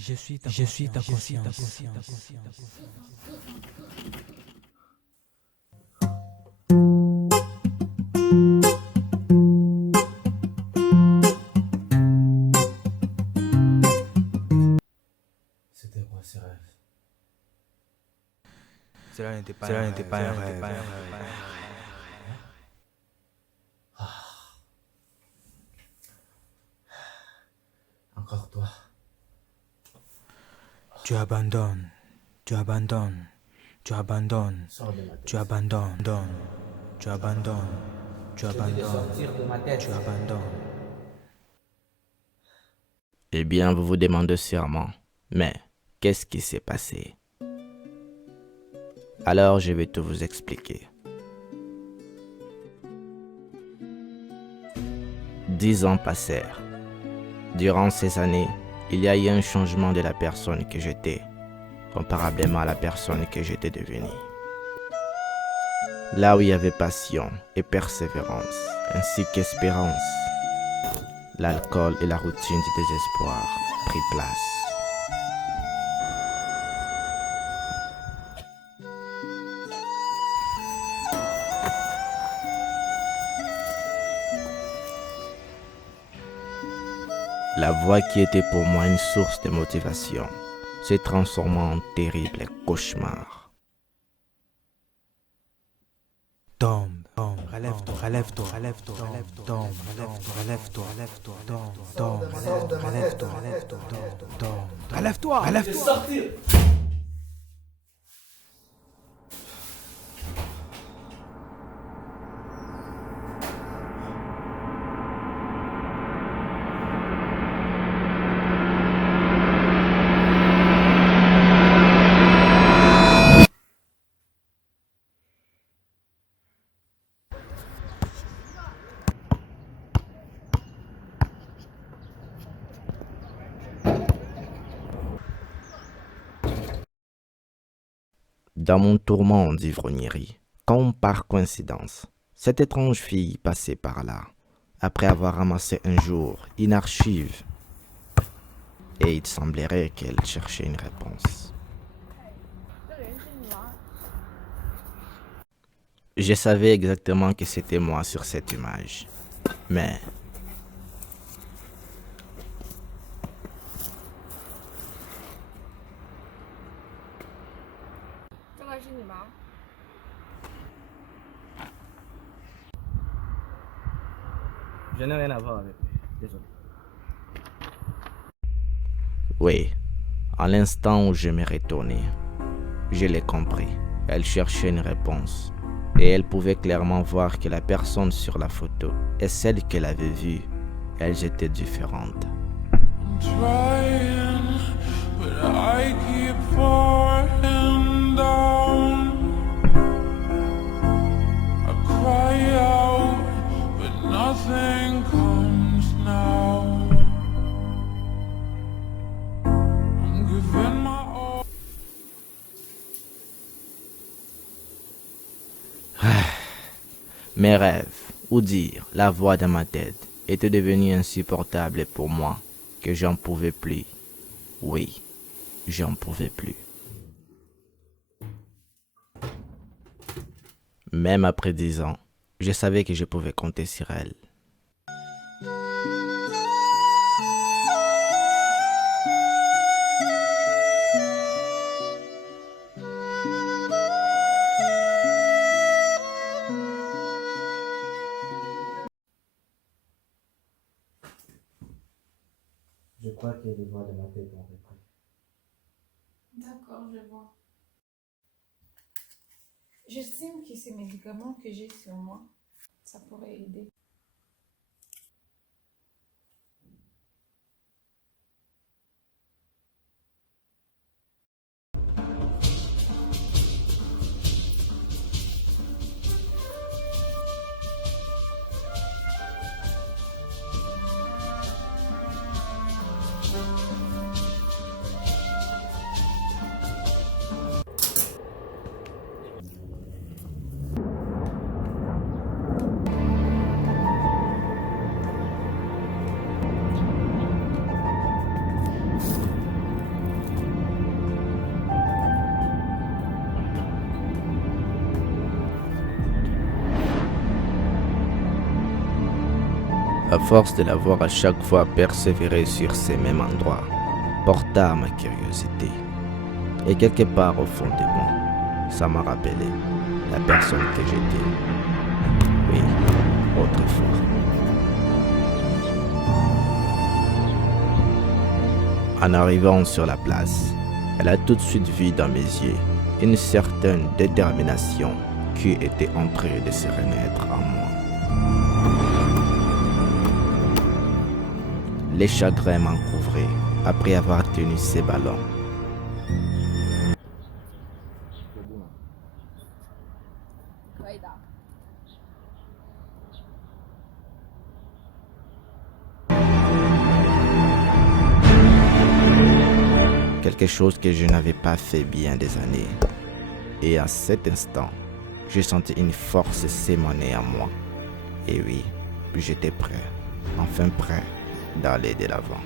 Je suis ta conscience. C'était quoi ces rêves? Cela n'était pas un rêve. Encore toi. Tu abandonnes, tu abandonnes, tu abandonnes, Sors de ma tête. tu abandonnes, tu abandonnes, tu Je te dis de abandonnes, sortir de ma tête. tu abandonnes. Eh bien, vous vous demandez sûrement, mais qu'est-ce qui s'est passé? Alors, je vais tout vous expliquer. 10 ans passèrent. Durant ces années, il y a eu un changement de la personne que j'étais, comparablement à la personne que j'étais devenue. Là où il y avait passion et persévérance, ainsi qu'espérance, l'alcool et la routine du désespoir prit place. La voix qui était pour moi une source de motivation se transformant en terrible cauchemar. Tombe, relève-toi, relève-toi, relève-toi, tombe, relève-toi, relève-toi, tombe, relève-toi, relève-toi, relève-toi. Sortir. Dans mon tourment d'ivrognerie, comme par coïncidence, cette étrange fille passait par là, après avoir ramassé un jour une archive, et il semblerait qu'elle cherchait une réponse. Je savais exactement que c'était moi sur cette image, mais Je n'ai rien à voir avec lui, désolé. oui, à l'instant où je me retournais, je l'ai compris. Elle cherchait une réponse. Et elle pouvait clairement voir que la personne sur la photo et celle qu'elle avait vue, elles étaient différentes. Trying, but I keep falling down. I cry out, but nothing comes now. I'm giving my all. Mes rêves, ou dire la voix dans ma tête, étaient devenus insupportables pour moi, que j'en pouvais plus. Oui, j'en pouvais plus. Même après 10 ans, je savais que je pouvais compter sur elle. Je crois que les voix de ma tête ont repris. D'accord, je vois. J'estime que ces médicaments que j'ai sur moi, ça pourrait aider. À force de la voir à chaque fois persévérer sur ces mêmes endroits, porta ma curiosité. Et quelque part au fond de moi, ça m'a rappelé la personne que j'étais. Oui, autrefois. En arrivant sur la place, elle a tout de suite vu dans mes yeux une certaine détermination qui était en train de se renaître en moi. Les chagrins m'en couvraient après avoir tenu ces ballons. Quelque chose que je n'avais pas fait bien des années. Et à cet instant, j'ai senti une force s'émaner en moi. Et oui, j'étais prêt, enfin prêt d'aller de l'avant.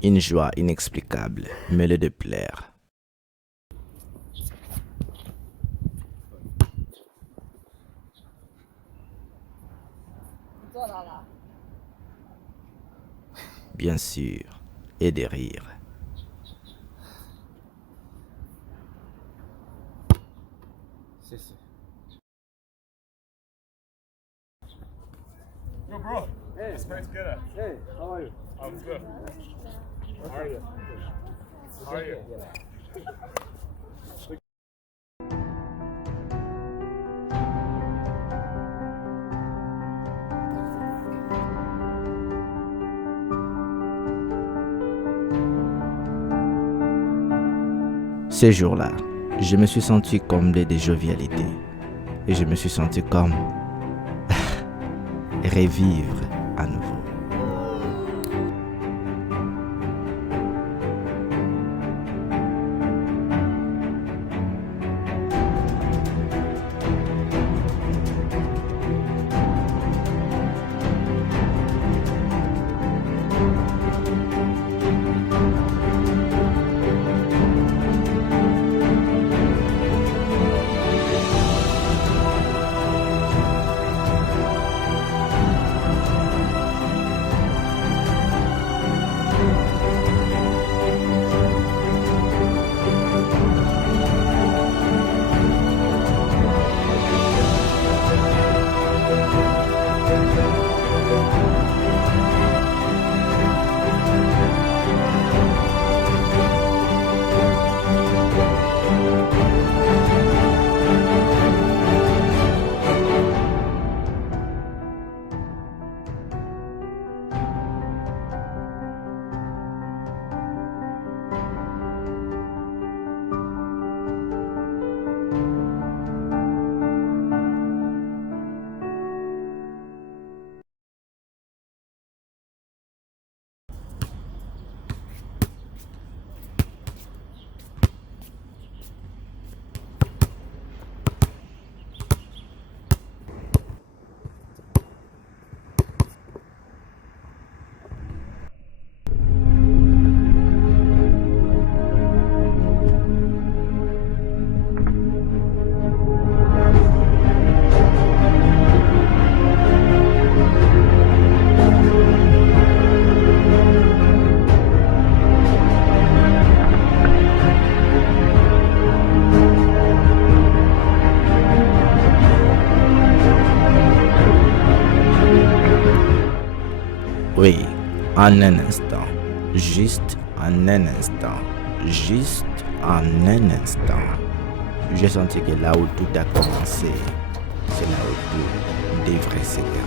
Une joie inexplicable, mêlée de pleurs. Bien sûr, et des rires. Yo, bro. Hey. This man's good at. Hey, how are you? I'm good. How are you? How are you? Ces jours-là, je me suis senti comblé de jovialité. Et je me suis senti comme revivre à nouveau. Oui, en un instant, juste en un instant, juste en un instant, j'ai senti que là où tout a commencé, c'est là où tout devrait se terminer.